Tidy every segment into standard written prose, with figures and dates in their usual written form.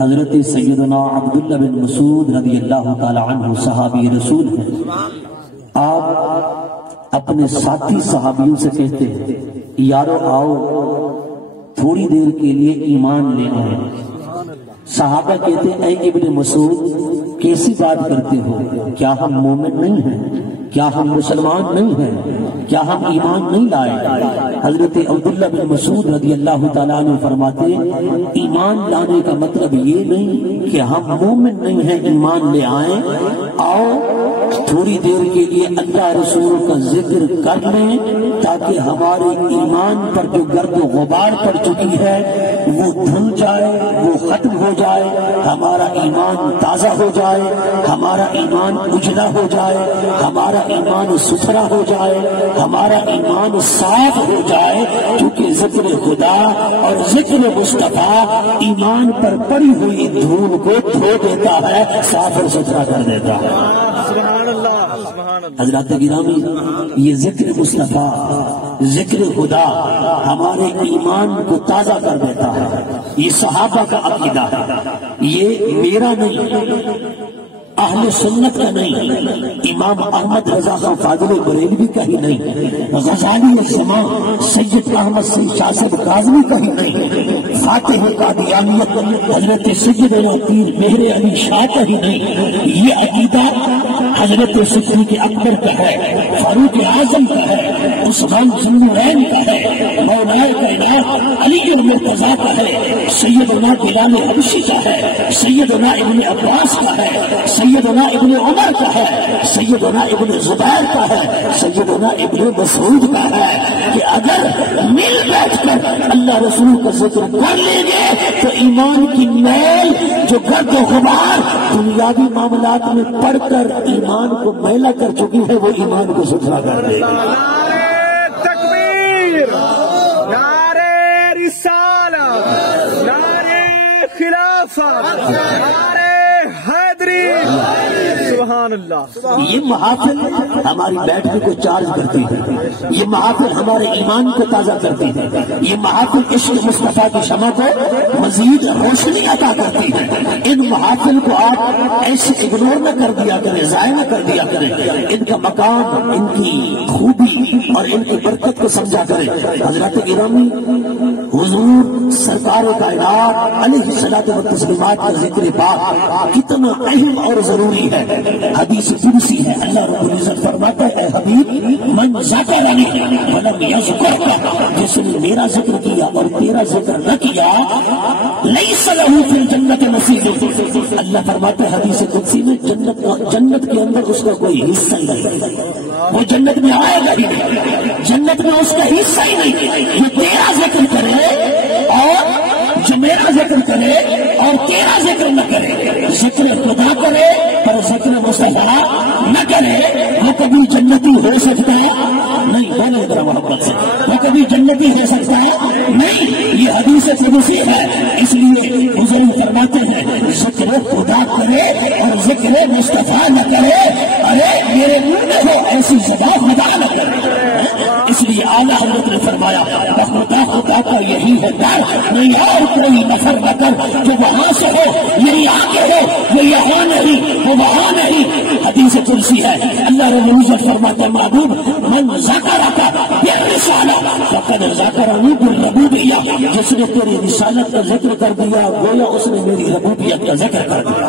حضرت سیدنا عبداللہ بن مسعود رضی اللہ تعالی عنہ صحابی رسول ہیں. آپ اپنے ساتھی صحابیوں سے کہتے ہیں یارو آؤ تھوڑی دیر کے لیے ایمان لے آئے. صحابہ کہتے ہیں اے ابن مسعود کیسی بات کرتے ہو؟ کیا ہم مومن نہیں ہیں؟ کیا ہم مسلمان نہیں ہیں؟ کیا ہم ایمان نہیں لائے؟ حضرت عبداللہ بن مسعود رضی اللہ تعالیٰ عنہ فرماتے ایمان لانے کا مطلب یہ نہیں کہ ہم مومن نہیں ہیں ایمان لے آئیں. آؤ تھوڑی دیر کے لیے اللہ رسول کا ذکر کر لیں تاکہ ہمارے ایمان پر جو گرد و غبار پڑ چکی ہے وہ دھل جائے، وہ ختم ہو جائے، ہمارا ایمان تازہ ہو جائے، ہمارا ایمان اجلا ہو جائے، ہمارا ایمان ستھرا ہو جائے، ہمارا ایمان صاف ہو جائے. کیونکہ ذکر خدا اور ذکر مصطفیٰ ایمان پر پڑی ہوئی دھول کو دھو دیتا ہے، صاف اور ستھرا کر دیتا ہے. حضرات گرامی یہ ذکر مصطفیٰ ذکر خدا ہمارے ایمان کو تازہ کر دیتا ہے. یہ صحابہ کا عقیدہ ہے، یہ میرا نہیں، اہل سنت کا نہیں، امام احمد رضا خان فاضل بریلوی کا ہی نہیں، غزالی الزمان سید احمد سید شاہ صاحب کاظمی کا ہی نہیں، فاتح قادیانیت حضرت سیدنا پیر مہر علی شاہ کا ہی نہیں. یہ عقیدہ حضرت صدیق اکبر کا ہے، فاروق اعظم کا ہے، عثمان ذو النورین کا ہے، مولا کائنات علی المرتضیٰ کا ہے، سیدنا بلال حبشی کا ہے، سیدنا ابن عباس کا ہے، سیدنا ابن عمر کا ہے، سیدنا ابن زبیر کا ہے، سیدنا ابن مسعود کا ہے. کہ اگر مل بیٹھ کر اللہ رسول کا ذکر کر لیں گے تو ایمان کی میل جو گرد و غبار دنیاوی معاملات میں پڑھ کر ایمان کو میلا کر چکی ہے وہ ایمان کو ستھرا کر دے گی. نعرہ تکبیر، نعرہ رسالت، نعرہ خلافت، نعرہ حیدری، سبحان اللہ. یہ محافل ہماری بیٹھنے کو چارج کرتی ہے، یہ محافل ہمارے ایمان کو تازہ کرتی ہے، یہ محافل عشق مصطفیٰ کی شمع کو مزید روشنی عطا کرتی ہے. ان محافل کو آپ ایسے اگنور نہ کر دیا کریں، ضائع نہ کر دیا کریں. ان کا مقام، ان کی خوبی اور ان کی برکت کو سمجھا کریں. حضرات گرامی حضور سرکار کائنات علیہ الصلوۃ والتسلیمات کا ذکر پاک کتنا اہم اور ضروری ہے. حدیث قدسی ہے، اللہ رب العزت فرماتا ہے اے حبیب من ذکرنی ولم یذکرک، جس نے میرا ذکر کیا اور تیرا ذکر نہ کیا لیس لہ فی الجنۃ نصیب. اللہ فرماتا ہے حدیث قدسی میں جنت کے اندر اس کا کوئی حصہ نہیں، وہ جنت میں آئے گا ہی نہیں، جنت میں اس کا حصہ ہی نہیں. یہ تیرا ذکر کرے اور جو میرا ذکر کرے اور تیرا ذکر نہ کرے، ذکر خدا کرے پر ذکر مصطفیٰ نہ کرے، وہ کبھی جنتی ہو سکتا ہے نہیں. بولے ذرا محبت سے، وہ کبھی جنتی ہو سکتا ہے نہیں. یہ حدیث قدسی ہے. اس لیے حضور فرماتے ہیں ذکر خدا کرے اور ذکر مصطفیٰ نہ کرے، ارے میرے منہ میں ہو ایسی زبان خدا نہ کرے. اس لیے اعلیٰ حضرت نے فرمایا خدا کا یہی ہے در، نہیں اور کوئی نفر نہ کر، جو وہاں سے ہو یہی آگے ہو، وہ یہاں نہیں وہ وہاں نہیں. حدیث قدسی ہے، اللہ رب العزت فرماتا ہے محبوب من ذکرک بالرسالہ فقد ذکرنی بالربوبیہ، جس نے تیری رسالت کا ذکر کر دیا گویا اس نے میری ربوبیت کا ذکر کر دیا.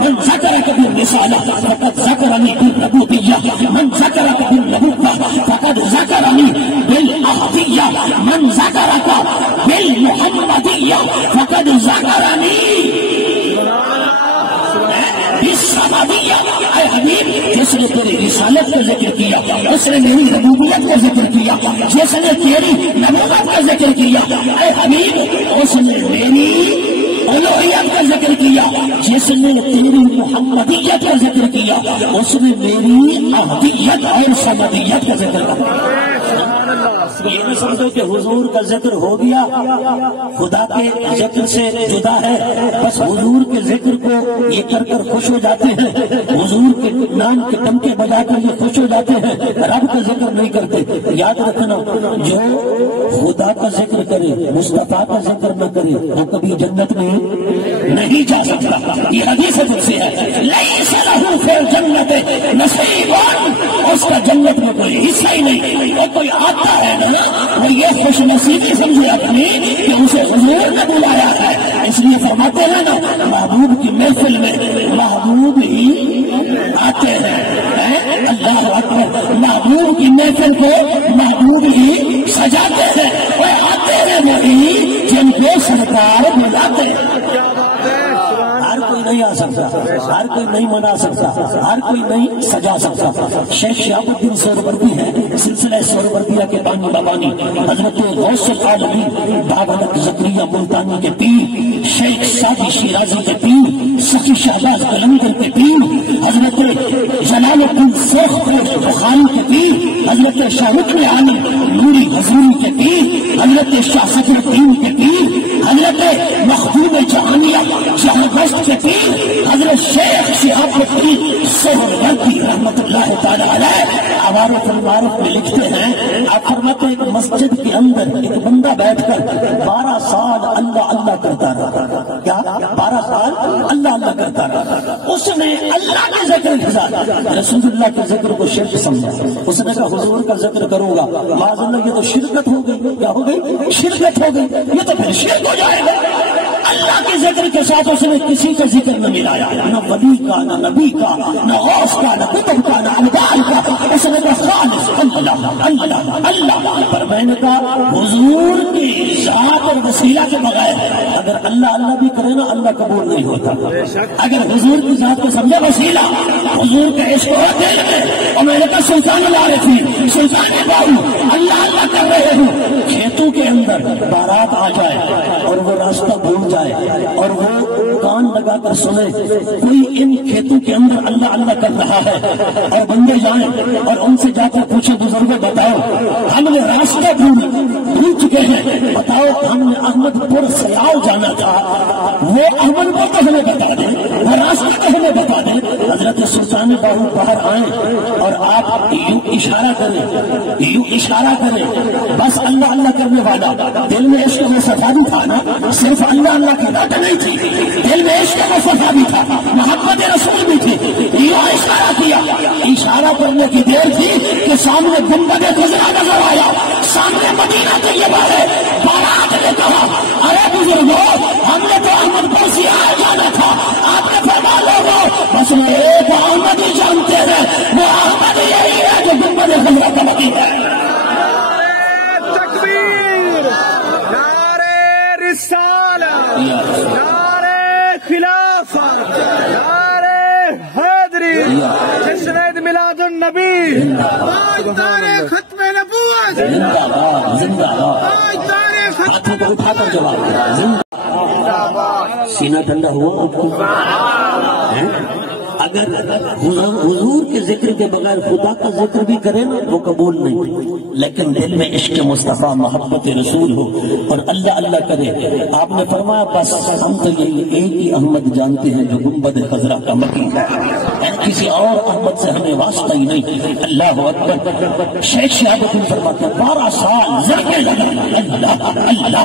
من ذکرک بالرسالہ فقد ذکرنی بالربوبیہ، من ذکرک بالربوبیہ فقد ذکرنی بالاحدیہ، من ذکرک بالمحمدیہ فقد ذکرنی بالصمدیہ. اے حبیب جس نے تیری رسالت کا ذکر کیا اس نے میری ربوبیت کا ذکر کیا، جس نے تیری نبوت کا ذکر کیا اے حبیب اس نے میری الوہیت کا ذکر کیا، جس نے تیری محمدیت کا ذکر کیا اس نے میری احدیت اور صمدیت کا ذکر کیا. یہ نہ سمجھو کہ حضور کا ذکر ہو گیا خدا کے ذکر سے جدا ہے، بس حضور کے ذکر کو یہ کر کر خوش ہو جاتے ہیں، حضور کے نام کے ٹمکے بجا کر یہ خوش ہو جاتے ہیں. رب کا ذکر نہیں کرتے. یاد رکھنا جو خدا کا ذکر کرے مصطفیٰ کا ذکر نہ کرے وہ کبھی جنت میں نہیں جا سکتا. یہ حدیث سے ہے لیس لہ فی الجنت نصیب، اس کا جنت میں کوئی حصہ ہی نہیں. وہ کوئی آتا ہے نا وہ یہ خوش نصیبی سمجھے اپنی کہ اسے حضور نے بلایا ہے. اس لیے فرماتے ہیں نا محبوب کی محفل میں محبوب ہی آتے ہیں. اللہ اکبر، محبوب کی محفل کو محبوب ہی سجاتے ہیں. وہ آتے ہیں وہی جن کو سرکار بلاتے ہیں. ہر کوئی نہیں آ سکتا، ہر کوئی نہیں منا سکتا، ہر کوئی نہیں سجا سکتا. شیخ شہاب الدین سہروردی ہے سلسلہ سہروردیہ کے بانی بابانی، حضرت غوث العالمین بابا زکریا ملتانی کے پیر، شیخ سعدی شیرازی کے پیر، سخی شہباز قلندر کے پیر، حضرت جلال الدین شیخ بخاری کے پیر، حضرت شاہ رکن عالم نوری حضوری کے پیر، حضرت شاہ صدر الدین کے پیر، حضرت مخدوم جہانیہ شہباز کے پیر، حضرت شیخ شہاب الدین سہروردی رحمت اللہ تعالی علیہ عوارف المعارف میں لکھتے ہیں. آپ فرماتے ہیں کہ مسجد کے اندر ایک بندہ بیٹھ کر 12 سال اللہ اللہ کرتا رہا. کیا 12 سال اللہ اللہ کرتا رہا. اس نے اللہ کے ذکر کے ساتھ رسول اللہ کے ذکر کو شرک سمجھا. اس نے کہا حضور کا ذکر کروں گا، معاذ اللہ یہ تو شرکت ہو گئی. کیا ہو گئی؟ شرکت ہو گئی. یہ تو پھر شرک ہو جائے گا. اللہ کے ذکر کے ساتھ اس نے کسی کا ذکر نہ ملایا، نہ ولی کا، نہ نبی کا، نہ غوث کا، نہ قطب کا، نہ ابدال کا. اس نے کہا خالص اللہ اللہ اللہ. پر میں نے کہا حضور کی ذات اور وسیلہ کے بغیر اگر اللہ اللہ بھی کرے نا اللہ قبول نہیں ہوتا. اگر حضور کی ذات کو سمجھے وسیلہ حضور کے عشق ہو دل میں، اور میں نے کہا سلطان العارفین سلطان باؤ اللہ اللہ کر رہے ہوں، کھیتوں کے اندر بارات آ جائے اور وہ راستہ بھول جائے اور وہ کان لگا کر سنے کوئی ان کھیتوں کے اندر اللہ اللہ کر رہا ہے اور بندے جائیں اور ان سے جا کر پوچھے بزرگوں بتاؤ ہم نے راستہ بھول چکے ہیں، بتاؤ ہم نے احمد پور سیاؤ جانا تھا، وہ احمد پور تو ہمیں بتا دیں، وہ راستہ تو ہمیں بتا دیں. حضرت سلطان باہو باہر آئیں اور آپ یوں اشارہ کریں بس اللہ اللہ کرنے والا. دل میں عشق میں صفا بھی تھا نا، صرف اللہ اللہ کی بات نہیں تھی، دل میں عشق میں صفا بھی تھا، محبت رسول بھی تھی. یوں اشارہ کیا، اشارہ کرنے کی دیر تھی کہ سامنے گنبد خضرا نظر آیا، سامنے مدینہ طیبہ ہے. بارات نے کہا ارے بزرگوں ہم نے تو احمد پر سیاہ جانا تھا، آپ نے فرما لوگوں بس میں ایک احمد ہی جانتے ہیں، وہ احمد یہی ہے جو گنبد خضرا کا مدینہ ہے. تکبیر، نعرے رسالت، نعرے خلافت، نعرے حیدری، جشن عید میلاد النبی، تاجدار ختم نبوت، تاجدار ہاتھوں کو اٹھا کر جواب سینہ ٹھنڈا ہوا آپ کو. اگر حضور کے ذکر کے بغیر خدا کا ذکر بھی کرے نا وہ قبول نہیں، لیکن دل میں عشق مصطفیٰ محبت رسول ہو اور اللہ اللہ کرے. آپ نے فرمایا بس ہم تو یہ ایک ہی احمد جانتے ہیں جو گنبد خضرا کا مکی ہے، کسی اور احمد سے ہمیں واسطہ ہی نہیں. اللہ اکبر. شیخ شہاب الدین فرماتے ہیں 12 سال ذکر اللہ،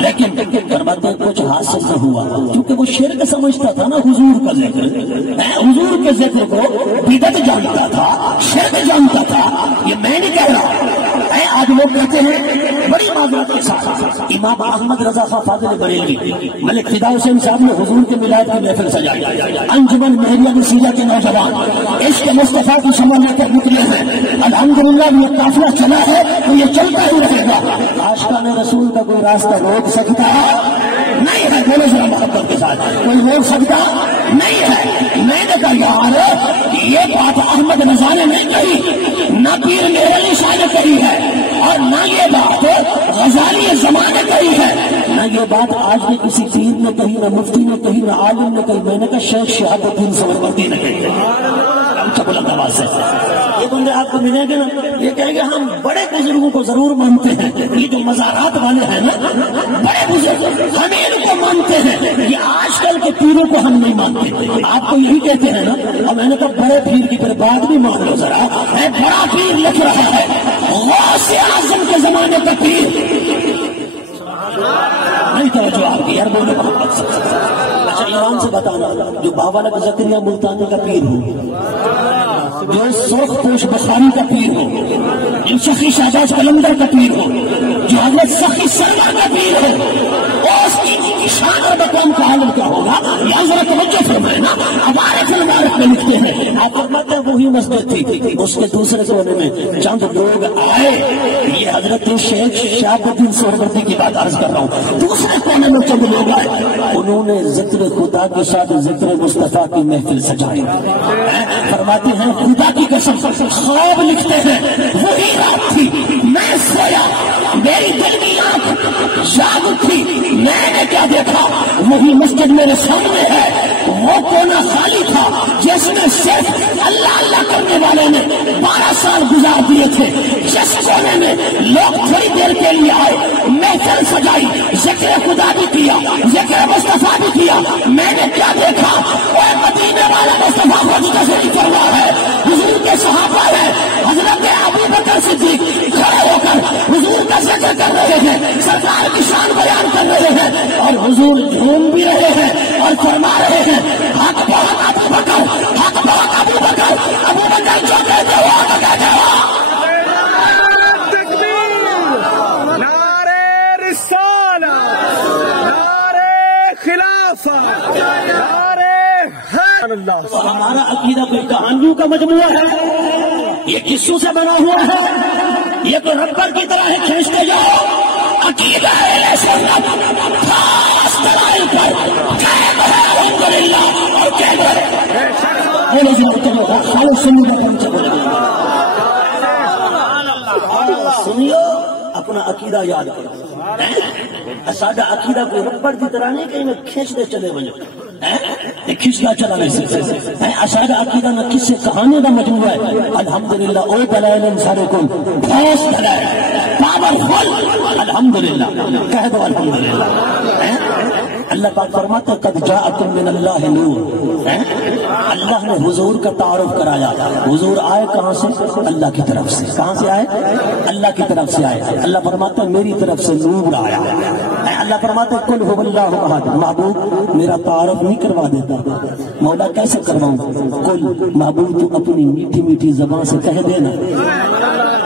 لیکن فرماتے ہیں کچھ حاصل نہ ہوا کیونکہ وہ شرک سمجھتا تھا نا حضور کا ذکر. حضور کے ذکر کو بدعت جانتا تھا، شرک جانتا تھا. یہ میں نہیں کہہ رہا، آج لوگ کہتے ہیں بڑی معذرت کے ساتھ امام احمد رضا خان فاضل بریلوی ملک فدا حسین صاحب نے حضور کے میلاد کی محفل سجائی، انجمن مہریہ وسیلہ کے نوجوان عشق مصطفیٰ کی شمع لے کر نکلے ہیں. الحمدللہ یہ قافلہ چلا ہے تو یہ چلتا ہی رہے گا. عاشقان رسول کا کوئی راستہ روک سکتا نہیں ہے، بولے ذرا محبت کے ساتھ، کوئی روک سکتا نہیں ہے. میں نے کہا یار یہ بات احمد رضا نے نہیں کہی، نہ پیر میرے علی شاہ نے کہی ہے، اور نہ یہ بات غزالی زمان نے کہی ہے، نہ یہ بات آج نے کسی پیر نے کہی، نہ مفتی نے کہی، نہ عالم نے کہی. میں نے کہا شیخ شہاب الدین سہروردی نے کہی. اونچا بلند آواز سے. یہ بندے آپ کو ملیں گے نا, یہ کہیں گے ہم بڑے بزرگوں کو ضرور مانتے ہیں. یہ جو مزارات والے ہیں نا, بڑے بزرگ ہم ان کو مانتے ہیں, یہ آج کل کے پیروں کو ہم نہیں مانتے. آپ کو یہی کہتے ہیں نا, اور میں نے کہا بڑے پیر کی پھر بات بھی مان لو ذرا. بڑا پیر لکھ رہا ہے غوث اعظم کے زمانے کا پیر. نہیں توجہ آپ کی یار, بولے محمد سے. اچھا ایمان سے بتانا, جو بابا نبی زکریا ملتانی کا پیر ہو, جو سرخ پوش بخاری کا پیر ہو, جو سخی شہباز قلندر کا پیر ہو, جو حضرت سخی سرما کا پیر ہو, اس کی شان اور مقام کا عالم کیا ہوگا. یا ذرا توجہ فرمائے نا, ہمارے فلمارک میں لکھتے ہیں, آپ فرماتے ہیں وہی مسجد تھی, اس کے دوسرے کونے میں چند لوگ آئے. یہ حضرت شیخ شہاب الدین سہروردی کی بات عرض کر رہا ہوں. دوسرے کونے میں چند لوگ آئے, انہوں نے ذکر خدا کے ساتھ ذکر مصطفیٰ کی محفل سجائی. فرماتے ہیں خدا کی قسم خواب لکھتے ہیں وہی رات تھی, میں سویا, میری دل کی آنکھ جاگ تھی, میں نے کیا دیکھا, وہی مسجد میرے سامنے ہے. وہ کونا خالی تھا جس میں صرف اللہ اللہ کرنے والے نے 12 سال گزار دیے تھے. جس کونے میں لوگ تھوڑی دیر کے لیے آئے, محفل سجائی, ذکر خدا بھی کیا, ذکر مصطفیٰ بھی کیا. میں نے کیا دیکھا, وہ مدینے والا مصطفیٰ خود کا ذکر فرما ہے, حضور کے صحابہ ہے, حضرت ابو بکر صدیق کھڑے ہو کر حضور کا ذکر کر رہے ہیں, سرکار کی شان بیان کر رہے ہیں, اور حضور جھوم بھی رہے ہیں اور فرما رہے ہیں حق بہت ابو بکر, حق بہت ابو بکر, ابو بکر جو کہتے ہو تو کہتے ہو. نعرے رسالت, نعرے خلافت, نعرے حیدر. ہمارا عقیدہ کوئی کہانیوں کا مجموعہ ہے, یہ قصوں سے بنا ہوا ہے, یہ تو ربر کی طرح ہے کھینچتے جاؤ. عقیدہ ہے ایسے خاص دلائل پر قائم ہے الحمدللہ, اور کہہ رہے بولے جو خالص سنیو, اپنا عقیدہ یاد کرو. ساڈا عقیدہ کوئی ربر کی طرح نہیں کہ میں کھینچتے چلے بنے, کھینچنا چلا نہیں. ساڈا عقیدہ نہ کسی کہانی کا مجموعہ ہے. الحمدللہ او دلائل سارے کو ٹھوس دلائل پاورفل, الحمدللہ کہہ دو الحمدللہ. اللہ پاک فرماتا ہے قد جاءکم من اللہ نور, اللہ نے حضور کا تعارف کرایا. حضور آئے کہاں سے, اللہ کی طرف سے. کہاں سے آئے, اللہ کی طرف سے آئے. اللہ فرماتا ہے میری طرف سے نور آیا. اللہ فرماتا ہے قل هو اللہ احد, محبوب میرا تعارف نہیں کروا دیتا. مولا کیسے کرواؤں, قل محبوب تو اپنی میٹھی میٹھی زبان سے کہہ دینا,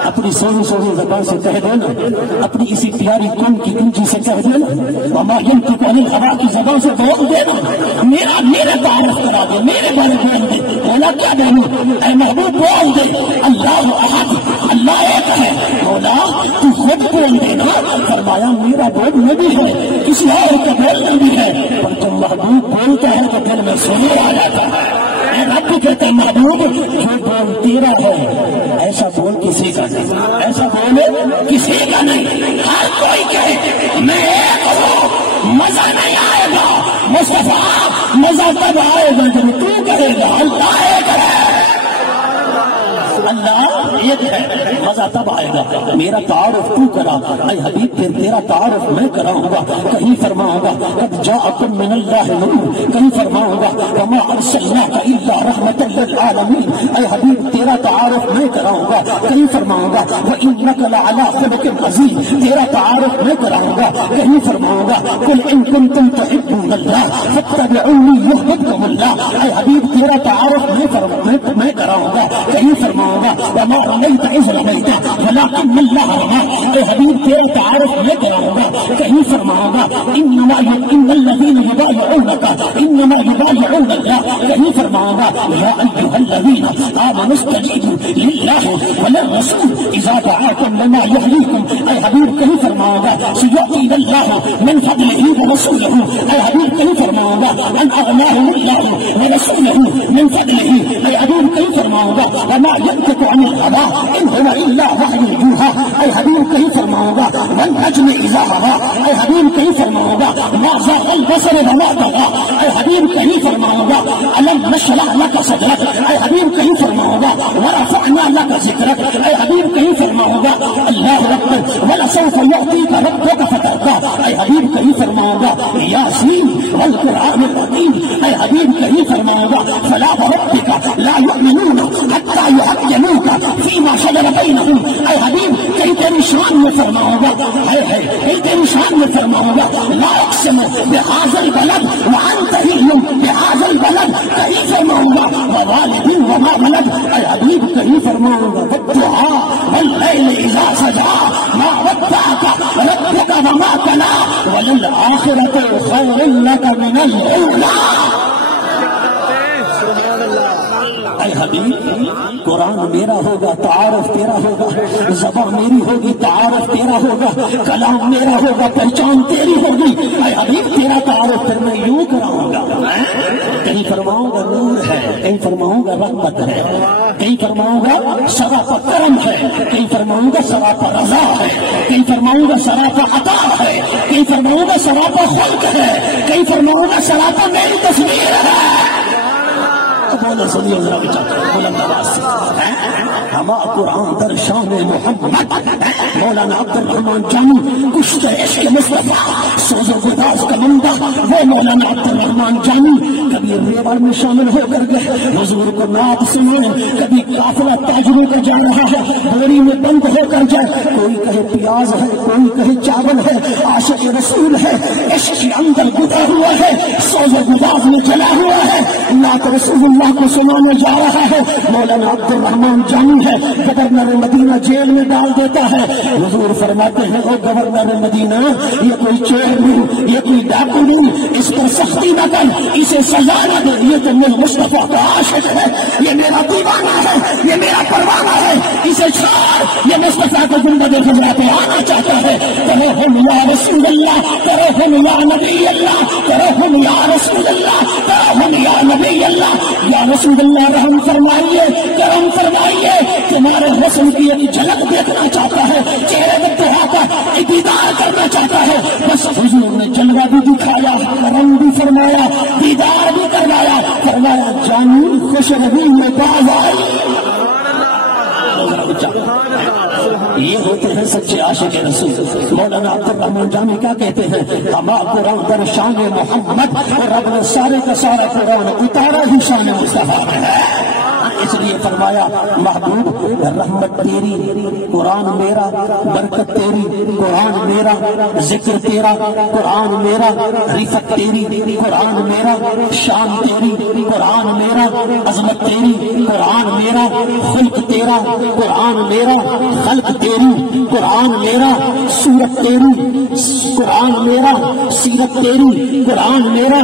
اپنی سونی سونی زبان سے کہہ دینا, اپنی اسی پیاری کن کی کنجی سے کہہ دینا, وما ينطق عن الهوى کی زبان سے بول دینا, میرا تعارف کرا دے, میرے بارے بول دے. مولا کیا بولوں, اے محبوب بول دے اللہ احد, اللہ ایک ہے. مولا تو خود بول دینا. فرمایا میرا بولنا بھی ہے, کسی اور کا بولنا بھی ہے, پر جب محبوب بولتا ہے تو دل میں سرور آ جاتا ہے. رب کہتے ہیں محبوب جو بول تیرا ہے, ایسا بول کسی کا نہیں, ایسا بول کسی کا نہیں. ہر کوئی کہے میں ایک ہوں, مزہ نہیں آئے گا. مصطفیٰ مزہ تب آئے گا جب تو کہے گا اللہ ایک ہے, اللہ ایک ہے, مزہ تب آئے گا. میرا تعارف تو کرا, اے حبیب پھر تیرا تعارف میں کراؤں گا. کہیں فرماؤں گا قد جاءکم من اللہ نور, کہیں فرماؤں گا وما ارسلناک الا رحمۃ للعالمین. اے حبیب تیرا تعارف میں کراؤں گا. کہیں فرماؤں گا وانک لعلی خلق عظیم, تیرا تعارف میں کراؤں گا. کہیں فرماؤں گا قل ان کنتم تحبون اللہ فاتبعونی یحببکم اللہ. اے حبیب تیرا تعارف میں کراؤں گا. کہیں فرماؤں گا وما رمیت اذ رمیت ولکن اللہ رمی. اے حبیب تیرا تعارف میں کراؤں گا. کہیں فرماؤں گا ان الذین یبایعونک انما یبایعون اللہ. کہیں فرماؤں گا یا ایھا الذین آمنوا استجیبوا للہ وللرسول اذا دعاکم لما یحییکم. اے حبیب کہیں فرماؤں گا سیؤتی اللہ من فضلہ ورسولہ. اے حبیب کہیں فرماؤں گا ان اغناہم اللہ ورسولہ من فضلہ. اے حبیب کہیں فرماؤں فرماؤں گا وما ينطق عن الهوى ان هو الا وحی یوحی، اے حبیب کہیں فرماؤں گا والنجم اذا هوى، اے حبیب کہیں فرماؤں گا ما زاغ البصر وما طغى، اے حبیب کہیں فرماؤں گا الم نشرح لك صدرك، اے حبیب کہیں فرماؤں گا ورفعنا لك ذکرك، اے حبیب کہیں فرماؤں گا اللہ اکبر ولسوف يعطيك ربك فترضى، اے حبیب کہیں فرماؤں گا یاسین والقرآن الحکیم، اے حبیب کہیں فرماؤں گا فلا وربك لا يؤمنون حتى يحكموك فيما شجر بينهم، اے حبیب کہیں تیری شان میں فرماؤں گا کہیں تیری شان میں فرماؤں گا لا اقسم بهذا البلد وانت حل بهذا البلد، کہیں فرماؤں گا ووالد وما ولد، اے حبیب کہیں فرماؤں گا والضحى والليل اذا سجى ما ودعك ربك وما قلى وللآخرة خير لك من الأولى۔ اے حبیب قرآن میرا ہوگا تعارف تیرا ہوگا، زبان میری ہوگی تعارف تیرا ہوگا، کلام میرا ہوگا پہچان تیری ہوگی، اے حبیب تیرا تعارف پھر میں یوں کراؤں گا، کہیں فرماؤں گا نور ہے، کہیں فرماؤں گا رحمت ہے، کہیں فرماؤں گا سراپا کرم ہے، کہیں فرماؤں گا سراپا رضا ہے، کہیں فرماؤں گا سراپا عطا ہے، کہیں فرماؤں گا سراپا خلق ہے، کہیں فرماؤں گا سراپا میری تصویر ہے۔ بولو سنیے ذرا بلند آواز سے ہما قرآن در شان محمد، مولانا عبد الرحمان جانی کشت عشق مصطفیٰ سوز و گداز کا منبع وہ مولانا عبد الرحمان جانی کبھی ریوڑ میں شامل ہو کر گئے حضور کو نعت سنائے، کبھی قافلہ تاجروں کو جا رہا ہے بوری میں بند ہو کر جائے، کوئی کہے پیاز ہے کوئی کہے چاول ہے، عاشق رسول ہے عشق کے اندر گدا ہوا ہے، سوز و گداز میں جلا ہوا ہے، نعت رسول اللہ کو سنانے جا رہا ہے، مولانا عبد الرحمان جانی ہے گورنر مدینہ جیل میں ڈال دیتا ہے، حضور فرماتے ہیں او گورنر مدینہ یہ کوئی چور نہیں، یہ کوئی ڈاکو نہیں، اس پر سختی نہ کر، اسے سزا نہ دے، یہ تو میرے مصطفیٰ کا عاشق ہے، یہ میرا دیوانہ ہے، یہ میرا پروانہ ہے، اسے چھوڑ، یہ مصطفیٰ کو گنبد خضرا پہ آنا چاہتا ہے، ترحم یا رسول اللہ، ترحم یا نبی اللہ، ترحم یا رسول اللہ، ترحم یا نبی اللہ، یا رسول اللہ رحم فرمائیے کرم فرمائیے، تمہارے حسن کی ایک جھلک دیکھنا چاہتا ہے، چہرے میں دہاتا دیدار کرنا چاہتا ہے، بس حضور نے جلوہ بھی دکھایا کرم بھی فرمایا دیدار بھی کروایا، فرمایا جانی خوش روی میں باز آئی۔ یہ ہوتے ہیں سچے عاشق رسول۔ مولانا عبد الرحمان جانی کیا کہتے ہیں؟ ہما قرآن در شان محمد، اور رب نے سارے کا سارا قرآن اتارا ہی شان مصطفیٰ میں ہے، اس لیے فرمایا محبوب رحمت تیری قرآن میرا، برکت تیری قرآن میرا، ذکر تیرا قرآن میرا، رفت تیری قرآن میرا، شان تیری قرآن میرا، عظمت تیری قرآن میرا، خلق تیرا قرآن میرا، خلق تیری قرآن میرا، صورت تیری قرآن میرا، سیرت تیری قرآن میرا،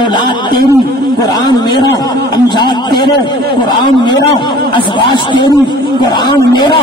اولاد تیری قرآن میرا، امجاد تیرے قرآن میرا، ازواج تیری قرآن میرا،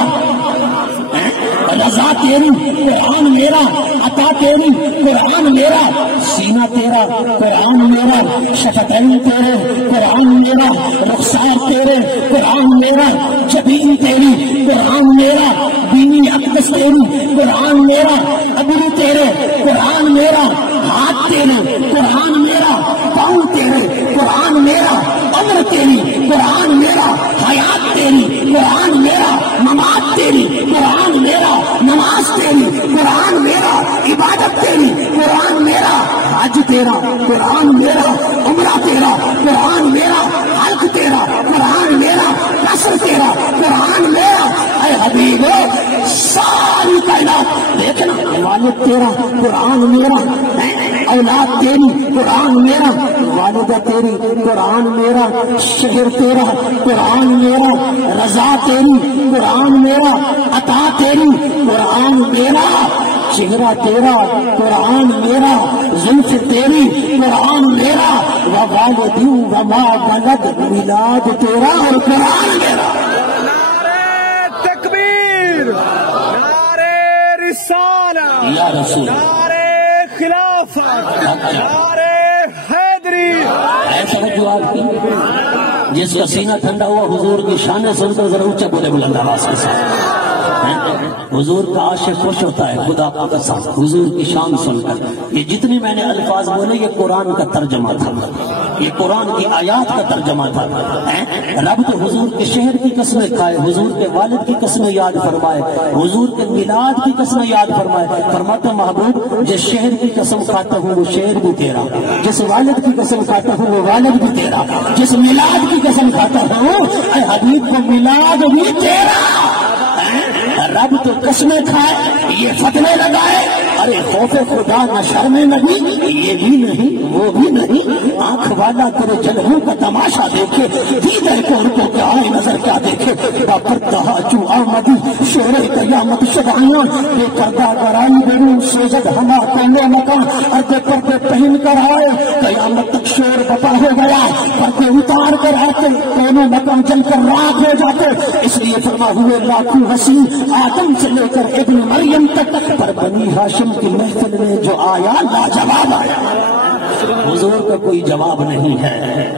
رضا تیری قرآن میرا، عطا تیری قرآن میرا، سینہ تیرا قرآن میرا، شفتین تیرے قرآن میرا، رخسار تیرے قرآن میرا، جبین تیری قرآن میرا، بینی اقدس تیری قرآن میرا، ابرو تیرے قرآن میرا، ہاتھ تیرے قرآن میرا، پاؤں تیرے قرآن میرا، عمر تیری قرآن میرا، حیات تیری قرآن میرا، ممات تیری قرآن میرا، نماز تیری قرآن میرا، عبادت تیری قرآن میرا، حج تیرا قرآن میرا، عمرہ تیرا قرآن میرا، حلق تیرا قرآن میرا، نصر تیرا قرآن میرا، اے حبیب ساری کائنات دیکھنا، والد تیرا قرآن میرا، اولاد تیری قرآن میرا، والدہ تیری قرآن میرا، شہر تیرا قرآن میرا، رضا تیری قرآن میرا، عطا تیری قرآن میرا، چہرہ تیرا قرآن میرا، زلف تیری قرآن میرا، ووالد وما ولد میلاد تیرا اور قرآن میرا۔ نعرہ تکبیر، نعرہ رسالہ، یا رسول نعرہ خلافت، نعرہ حیدری۔ ایسا جو آپ کی جس کا سینہ ٹھنڈا ہوا حضور کی شانیں سن کر ضرور اونچا بولے بلند آواز کے ساتھ. حضور کا عاشق خوش ہوتا ہے خدا کا قسم حضور کی شان سن کر. یہ جتنی میں نے الفاظ بولے یہ قرآن کا ترجمہ تھا, یہ قرآن کی آیات کا ترجمہ تھا. رب تو حضور کے شہر کی قسمیں کھائے, حضور کے والد کی قسمیں یاد فرمائے, حضور کے میلاد کی قسمیں یاد فرمائے. فرماتے محبوب جس شہر کی قسم کھاتا ہوں وہ شہر بھی تیرا, جس والد کی قسم کھاتا ہوں وہ والد بھی تیرا, جس میلاد کی قسم کھاتا ہوں اے حبیب کو میلاد بھی تیرا. رب تو قسمیں کھائے یہ فتوے لگائے, ارے خوف خدا نہ شرم نبی, یہ بھی نہیں وہ بھی نہیں. آنکھ والا تیرے جلووں کا تماشا دیکھے, دیدہ کون کو کیا ہے نظر کیا دیکھے. باپر کہا جو آمدی شور قیامت شبائیاں بے کردہ گرائی بیرون سوزد ہما پہلے مکان ارتے پردے پہن کر آئے. قیامت تک شور بپا ہو گیا, پردے اتار کر آتے دونوں مکان جل کر راک ہو جاتے. اس لیے فرما ہوئے لاکھوں حسین آدم سے لے کر ابن مریم تک, پر بنی ہاشم کی محفل میں جو آیا لاجواب آیا. حضور کا کوئی جواب نہیں ہے.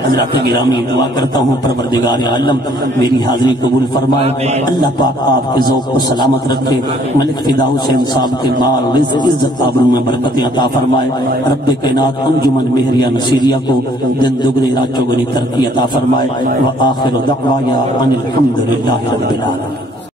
حضرات گرامی دعا کرتا ہوں پروردگار عالم میری حاضری قبول فرمائے. اللہ پاک آپ کے ذوق کو سلامت رکھے. ملک فدا حسین صاحب کے مال رزق عزت آبرو میں برکت عطا فرمائے. رب کائنات انجمن مہریہ نصیریہ کو دن دگنی رات چوگنی ترقی عطا فرمائے. وآخر دعوایا ان الحمد للہ رب العالمین.